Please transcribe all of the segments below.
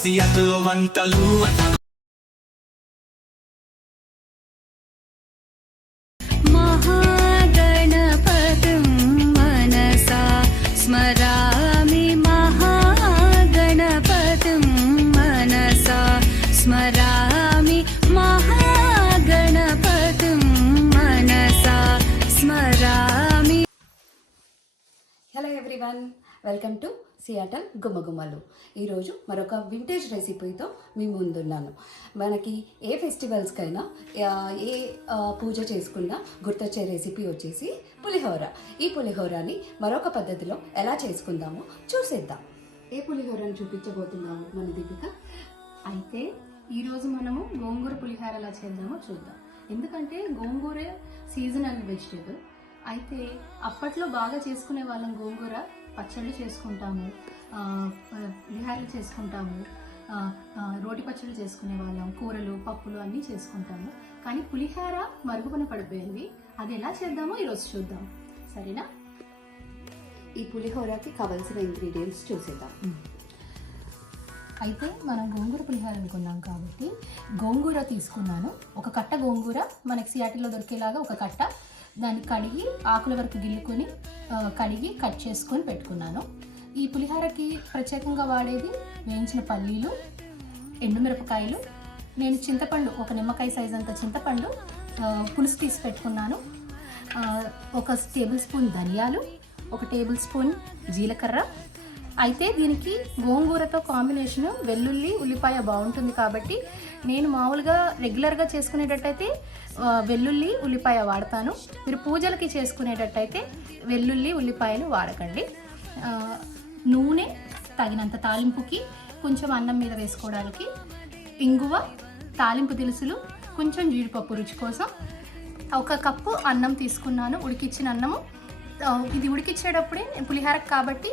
Seattle వంటలు. మహాగణపతిం మనసా స్మరామి, మహాగణపతిం మనసా స్మరామి, మహాగణపతిం మనసా స్మరామి. Hello everyone, welcome to Seattle Gummagummalu. ఈరోజు మరొక వింటేజ్ రెసిపీతో మీ ముందున్నాను. మనకి ఏ ఫెస్టివల్స్కైనా ఏ పూజ చేసుకున్నా గుర్తొచ్చే రెసిపీ వచ్చేసి పులిహోర. ఈ పులిహోరని మరొక పద్ధతిలో ఎలా చేసుకుందామో చూసేద్దాం. ఏ పులిహోరని చూపించబోతున్నాము మన దీపిక? అయితే ఈరోజు మనము గోంగూర పులిహోర ఎలా చేద్దామో చూద్దాం. ఎందుకంటే గోంగూర సీజనల్ వెజిటేబుల్. అయితే అప్పట్లో బాగా చేసుకునే వాళ్ళం గోంగూర పచ్చళ్ళు చేసుకుంటాము, పులిహోరలు చేసుకుంటాము, రోటి పచ్చళ్ళు చేసుకునే వాళ్ళం, కూరలు పప్పులు అన్నీ చేసుకుంటాము. కానీ పులిహోర మరుగున పడిపోయింది. అది ఎలా చేద్దామో ఈరోజు చూద్దాం, సరేనా? ఈ పులిహోరకి కావాల్సిన ఇంగ్రీడియంట్స్ చూసేద్దాం. అయితే మనం గోంగూర పులిహోర అనుకున్నాం కాబట్టి గోంగూర తీసుకున్నాను. ఒక కట్ట గోంగూర మనకి సియాటిల్లో దొరికేలాగా ఒక కట్ట. దాన్ని కడిగి ఆకుల వరకు గిల్లుకొని కడిగి కట్ చేసుకొని పెట్టుకున్నాను. ఈ పులిహోరకి ప్రత్యేకంగా వాడేది వేయించిన పల్లీలు, ఎండుమిరపకాయలు. నేను చింతపండు, ఒక నిమ్మకాయ సైజ్ అంత చింతపండు పులుసు తీసి పెట్టుకున్నాను. ఒక టేబుల్ స్పూన్ ధనియాలు, ఒక టేబుల్ స్పూన్ జీలకర్ర. అయితే దీనికి గోంగూరతో కాంబినేషన్ వెల్లుల్లి ఉల్లిపాయ బాగుంటుంది కాబట్టి నేను మామూలుగా రెగ్యులర్గా చేసుకునేటట్టయితే వెల్లుల్లి ఉల్లిపాయ వాడతాను. మీరు పూజలకి చేసుకునేటట్టయితే వెల్లుల్లి ఉల్లిపాయలు వాడకండి. నూనె తగినంత, తాలింపుకి కొంచెం అన్నం మీద వేసుకోవడానికి, ఇంగువ, తాలింపు దినుసులు, కొంచెం జీడిపప్పు రుచి కోసం. ఒక కప్పు అన్నం తీసుకున్నాను, ఉడికిచ్చిన అన్నము. ఇది ఉడికిచ్చేటప్పుడే పులిహోరకు కాబట్టి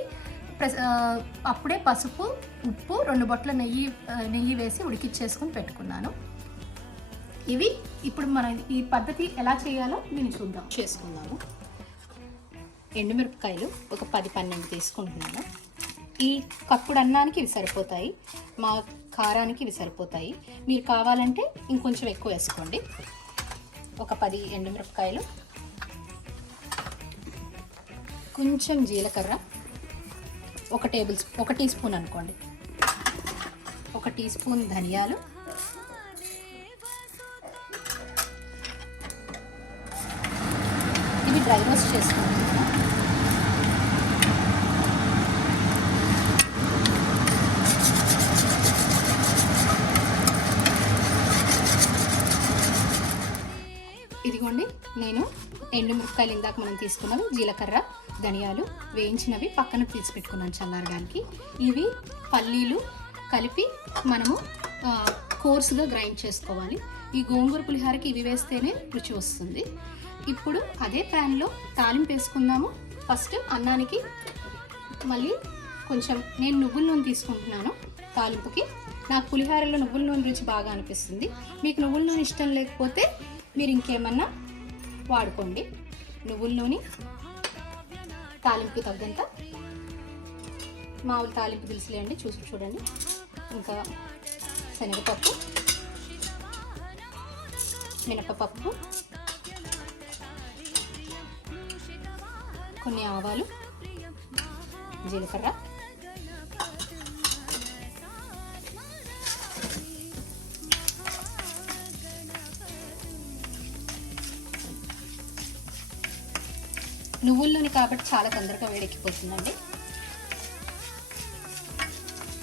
అప్పుడే పసుపు, ఉప్పు, 2 బొట్ల నెయ్యి వేసి ఉడికిచ్చేసుకుని పెట్టుకున్నాను. ఇవి ఇప్పుడు మనం ఈ పద్ధతి ఎలా చేయాలో నేను చేసుకుందాము. ఎండుమిరపకాయలు ఒక 10-12 తీసుకుంటున్నాను. ఈ కప్పుడు అన్నానికి ఇవి సరిపోతాయి, మా కారానికి ఇవి సరిపోతాయి. మీరు కావాలంటే ఇంకొంచెం ఎక్కువ వేసుకోండి. ఒక 10 ఎండుమిరపకాయలు, కొంచెం జీలకర్ర, ఒక టీ స్పూన్ అనుకోండి, ఒక టీ స్పూన్ ధనియాలు, ఇవి డ్రై రోస్ట్ చేసుకుంటున్నాను. ఇదిగోండి, నేను ఎండుమిరపకాయలు ఇందాక మనం తీసుకున్నవి, జీలకర్ర, ధనియాలు వేయించినవి పక్కన తీసి పెట్టుకున్నాను చల్లారడానికి. ఇవి పల్లీలు కలిపి మనము కోర్సుగా గ్రైండ్ చేసుకోవాలి. ఈ గోంగూర పులిహోరకి ఇవి వేస్తేనే రుచి వస్తుంది. ఇప్పుడు అదే ప్యాన్లో తాలింపు వేసుకుందాము. ఫస్ట్ అన్నానికి మళ్ళీ కొంచెం నేను నువ్వుల నూనె తీసుకుంటున్నాను తాలింపుకి. నాకు పులిహోరలో నువ్వుల నూనె రుచి బాగా అనిపిస్తుంది. మీకు నువ్వుల నూనె ఇష్టం లేకపోతే మీరు ఇంకేమన్నా వాడుకోండి. నువ్వుల నూనె, తాలింపుకి తగ్గంత మామూలు తాలింపు దినుసులేండి, చూడండి. ఇంకా శనగపప్పు, మినపపప్పు, కొన్ని ఆవాలు, జీలకర్ర, నువ్వుల్లోని కాబట్టి చాలా తొందరగా వేడెక్కిపోతుందండి.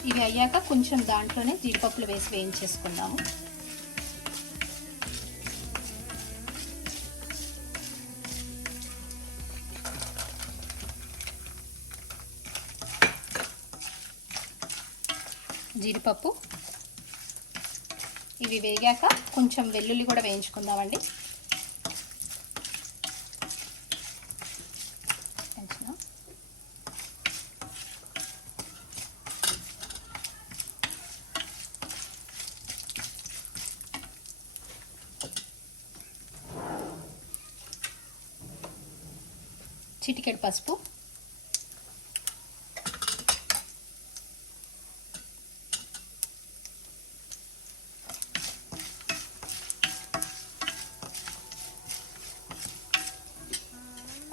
ఇవి అయ్యాక కొంచెం దాంట్లోనే జీడిపప్పులు వేసి వేయించేసుకుందాము. జీడిపప్పు ఇవి వేగాక కొంచెం వెల్లుల్లి కూడా వేయించుకుందామండి. చిటికెడు పసుపు,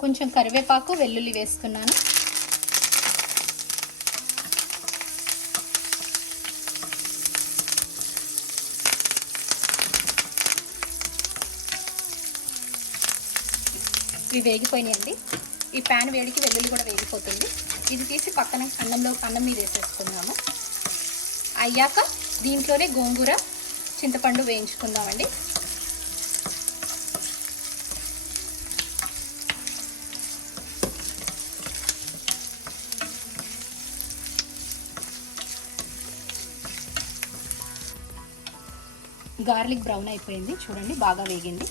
కొంచెం కరివేపాకు, వెల్లుల్లి వేస్తున్నాను. ఇవి వేగిపోయినాయండి. ఈ ప్యాన్ వేడికి వెల్లుల్లి కూడా వేగిపోతుంది. ఇది తీసి పక్కన అన్నం మీద వేసేసుకుందాము. అయ్యాక దీంట్లోనే గోంగూర, చింతపండు వేయించుకుందామండి. గార్లిక్ బ్రౌన్ అయిపోయింది చూడండి, బాగా వేగింది.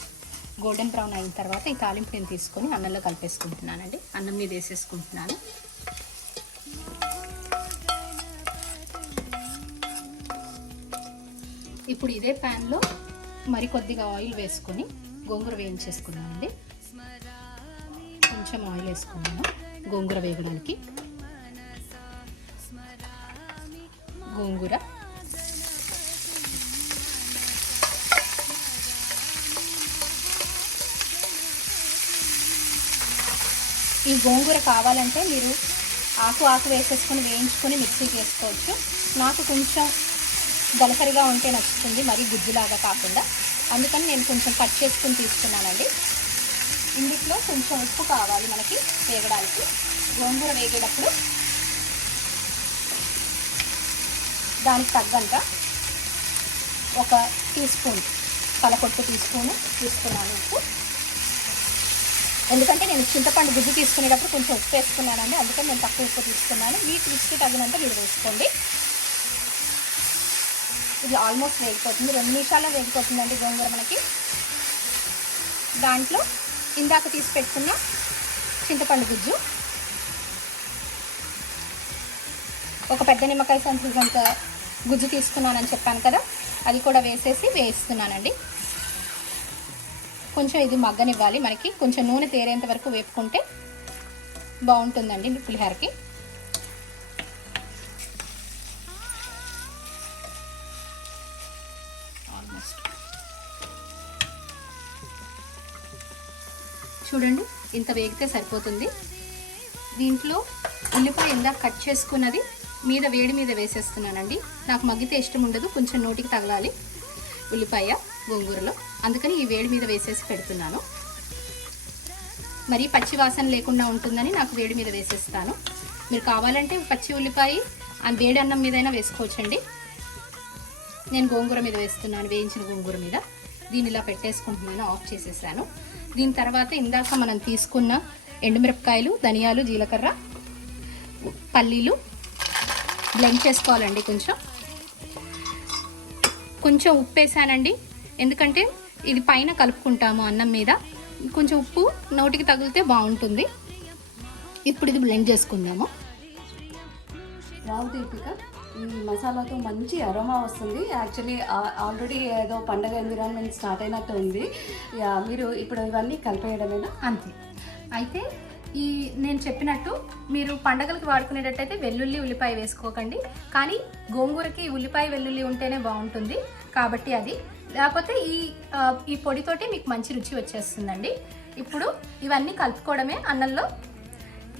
గోల్డెన్ బ్రౌన్ అయిన తర్వాత ఈ తాలింపు నేను తీసుకొని అన్నంలో కలిపేసుకుంటున్నానండి. అన్నం మీద వేసేసుకుంటున్నాను. ఇప్పుడు ఇదే ప్యాన్లో మరికొద్దిగా ఆయిల్ వేసుకొని గోంగూర వేయించేసుకున్నానండి. కొంచెం ఆయిల్ వేసుకున్నాను గోంగూర వేగడానికి. గోంగూర, ఈ గోంగూర కావాలంటే మీరు ఆకు వేసేసుకొని వేయించుకొని మిక్సీకి వేసుకోవచ్చు. నాకు కొంచెం గలసరిగా ఉంటే నచ్చుతుంది, మరీ గుజ్జులాగా కాకుండా. అందుకని నేను కొంచెం కట్ చేసుకుని తీసుకున్నానండి. ఇందులో కొంచెం ఉప్పు కావాలి మనకి వేగడానికి. గోంగూర వేగేటప్పుడు దానికి తగ్గంత 1 టీ స్పూన్, పలకొట్టు టీ స్పూను తీసుకున్నాను ఉప్పు. ఎందుకంటే నేను చింతపండు గుజ్జు తీసుకునేటప్పుడు కొంచెం ఉప్పు వేసుకున్నానండి, అందుకని నేను తక్కువ ఉప్పు తీసుకున్నాను. మీ రుచికి తగినంత మీరు వేసుకోండి. ఇది ఆల్మోస్ట్ వేగిపోతుంది, 2 నిమిషాల్లో వేగిపోతుందండి గోంగూర మనకి. దాంట్లో ఇందాక తీసి పెట్టుకున్న చింతపండు గుజ్జు, ఒక పెద్ద నిమ్మకాయ సంచులంత గుజ్జు తీసుకున్నానని చెప్పాను కదా, అది కూడా వేస్తున్నానండి. కొంచెం ఇది మగ్గనివ్వాలి మనకి. కొంచెం నూనె తేరేంత వరకు వేపుకుంటే బాగుంటుందండి పులిహోరకి. ఆల్మోస్ట్ చూడండి, ఇంత వేగితే సరిపోతుంది. దీంట్లో ఉల్లిపాయ ఇందాక కట్ చేసుకున్నది వేడి మీద వేసేస్తున్నానండి. నాకు మగ్గితే ఇష్టం ఉండదు, కొంచెం నోటికి తగలాలి ఉల్లిపాయ గోంగూరలో, అందుకని ఈ వేడి మీద వేసేసి పెడుతున్నాను. మరి పచ్చి వాసన లేకుండా ఉంటుందని నాకు వేడి మీద వేసేస్తాను. మీరు కావాలంటే పచ్చి ఉల్లిపాయ వేడి అన్నం మీదైనా వేసుకోవచ్చండి. నేను గోంగూర మీద వేస్తున్నాను, వేయించిన గోంగూర మీద. దీన్ని ఇలా పెట్టేసుకుంటున్నాను, ఆఫ్ చేసేసాను. దీని తర్వాత ఇందాక మనం తీసుకున్న ఎండుమిరపకాయలు, ధనియాలు, జీలకర్ర, పల్లీలు బ్లెండ్ చేసుకోవాలండి. కొంచెం ఉప్పు వేసానండి, ఎందుకంటే ఇది పైన కలుపుకుంటాము అన్నం మీద. కొంచెం ఉప్పు నోటికి తగిలితే బాగుంటుంది. ఇప్పుడు ఇది బ్లెండ్ చేసుకుందాము. వావ్ దీపిక, ఈ మసాలాతో మంచి అరోమా వస్తుంది. యాక్చువల్లీ ఆల్రెడీ ఏదో పండగ ఎన్విరాన్మెంట్ స్టార్ట్ అయినట్టు ఉంది. మీరు ఇప్పుడు ఇవన్నీ కలిపేయడమేనా? అంతే. అయితే నేను చెప్పినట్టు మీరు పండగలకి వాడుకునేటట్టయితే వెల్లుల్లి, ఉల్లిపాయ వేసుకోకండి. కానీ గోంగూరకి ఉల్లిపాయ, వెల్లుల్లి ఉంటేనే బాగుంటుంది కాబట్టి అది. లేకపోతే ఈ పొడితోటి మీకు మంచి రుచి వచ్చేస్తుందండి. ఇప్పుడు ఇవన్నీ కలుపుకోవడమే అన్నంలో.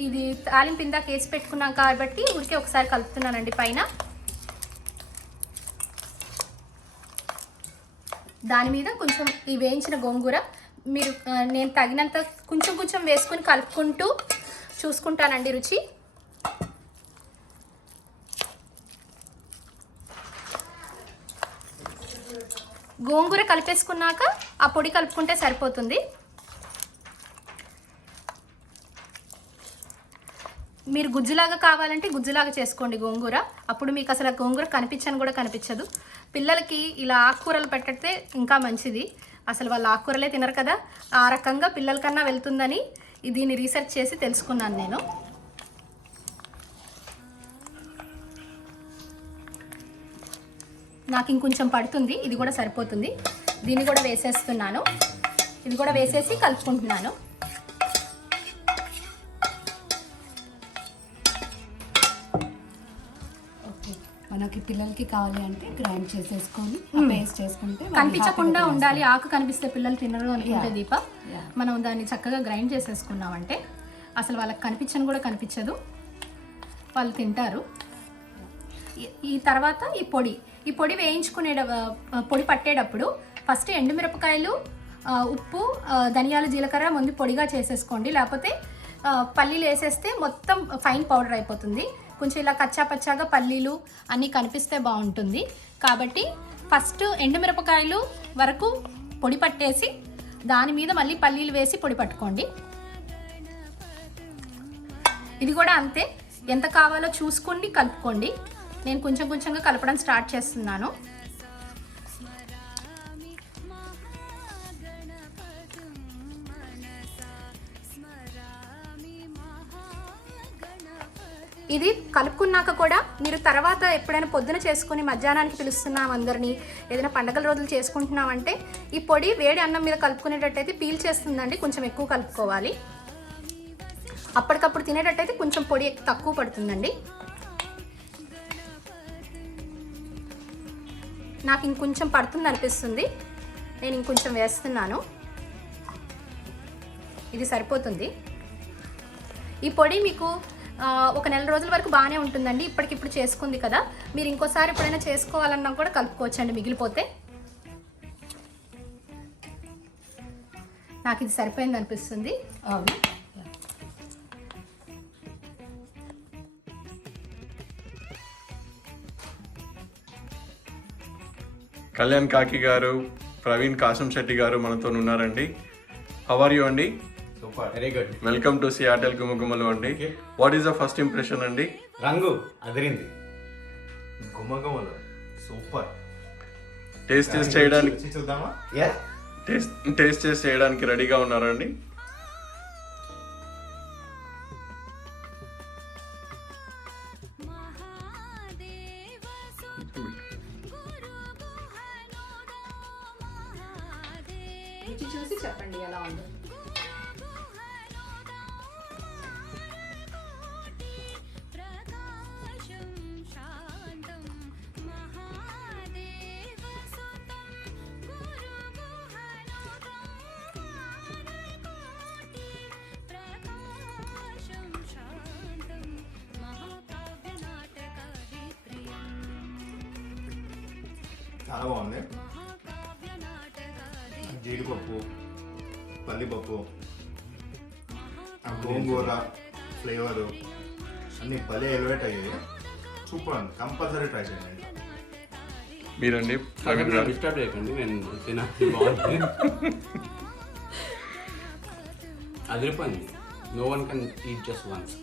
ఇది తాలింపు ఇందాక వేసి పెట్టుకున్నాం కాబట్టి ఊరికే ఒకసారి కలుపుతున్నానండి పైన. దాని మీద కొంచెం ఈ వేయించిన గోంగూర మీరు నేను తగినంత కొంచెం వేసుకొని కలుపుకుంటూ చూసుకుంటానండి రుచి. గోంగూర కలిపేసుకున్నాక ఆ పొడి కలుపుకుంటే సరిపోతుంది. మీరు గుజ్జులాగా కావాలంటే గుజ్జులాగా చేసుకోండి గోంగూర. అప్పుడు మీకు అసలు గోంగూర కనిపించని కూడా కనిపించదు. పిల్లలకి ఇలా ఆకుకూరలు పెట్టితే ఇంకా మంచిది. అసలు వాళ్ళు ఆకుకూరలే తినరు కదా, ఆ రకంగా పిల్లలకన్నా వెళ్తుందని దీన్ని రీసెర్చ్ చేసి తెలుసుకున్నాను నేను. నాకు ఇంకొంచెం పడుతుంది, ఇది కూడా సరిపోతుంది. దీన్ని కూడా వేసేస్తున్నాను. ఇది కూడా వేసేసి కలుపుకుంటున్నాను. మనకి పిల్లలకి కావాలి అంటే గ్రైండ్ చేసేసుకొని పేస్ట్ చేసుకుంటే కనిపించకుండా ఉండాలి. ఆకు కనిపిస్తే పిల్లలు తినరు అనుకుంటే దీప మనం దాన్ని చక్కగా గ్రైండ్ చేసేసుకున్నామంటే అసలు వాళ్ళకి కనిపించని కూడా కనిపించదు, వాళ్ళు తింటారు. ఈ తర్వాత ఈ పొడి వేయించుకునే పొడి పట్టేటప్పుడు ఫస్ట్ ఎండుమిరపకాయలు, ఉప్పు, ధనియాలు, జీలకర్ర ముందు పొడిగా చేసేసుకోండి. లేకపోతే పల్లీలు వేసేస్తే మొత్తం ఫైన్ పౌడర్ అయిపోతుంది. కొంచెం ఇలా కచ్చా పచ్చాగా పల్లీలు అన్నీ కనిపిస్తే బాగుంటుంది. కాబట్టి ఫస్ట్ ఎండుమిరపకాయలు వరకు పొడి పట్టేసి దాని మీద మళ్ళీ పల్లీలు వేసి పొడి పట్టుకోండి. ఇది కూడా అంతే, ఎంత కావాలో చూసుకొని కలుపుకోండి. నేను కొంచెం కొంచెంగా కలపడం స్టార్ట్ చేస్తున్నాను. ఇది కలుపుకున్నాక కూడా మీరు తర్వాత ఎప్పుడైనా పొద్దున చేసుకుని మధ్యాహ్నానికి పిలుస్తున్నాం అందరినీ, ఏదైనా పండగల రోజులు చేసుకుంటున్నామంటే ఈ పొడి వేడి అన్నం మీద కలుపుకునేటట్టయితే పీల్ చేస్తుందండి. కొంచెం ఎక్కువ కలుపుకోవాలి. అప్పటికప్పుడు తినేటట్టయితే కొంచెం పొడి తక్కువ పడుతుందండి. నాకు ఇంకొంచెం పడుతుంది అనిపిస్తుంది, నేను ఇంకొంచెం వేస్తున్నాను. ఇది సరిపోతుంది. ఈ పొడి మీకు ఒక నెల రోజుల వరకు బాగానే ఉంటుందండి. ఇప్పటికిప్పుడు చేసుకుంది కదా, మీరు ఇంకోసారి ఎప్పుడైనా చేసుకోవాలన్నా కూడా కలుపుకోవచ్చండి మిగిలిపోతే. నాకు ఇది సరిపోయింది అనిపిస్తుంది. అవును. కళ్యాణ్ కాకి గారు, ప్రవీణ్ కాసం శెట్టి గారు మనతో ఉన్నారండి. హౌ ఆర్ యూ అండి? Super, very good. Welcome to Seattle Gumagumalu అండి. What is the first impression అండి? రంగు అదిరింది, గుమగుమలు సూపర్. టేస్ట్ చేయడానికి చూద్దామా? టేస్ట్ చేసి చేయడానికి రెడీగా ఉన్నారండి? రుచి చూసి చెప్పండి ఎలా ఉందో. చాలా బాగుంది. జీడిపప్పు, పల్లిపప్పు, గోంగూర ఫ్లేవరు అన్ని భలే ఎలివేట్ అయ్యాయి. సూపర్ ఉంది, కంపల్సరీ ట్రై చేయండి. మీరండి ప్రవీణ్ గారు? డిస్టర్బ్ చేయకండి, నేను తినా. బాగుంది, అదిరిపోయింది. No one can eat just once.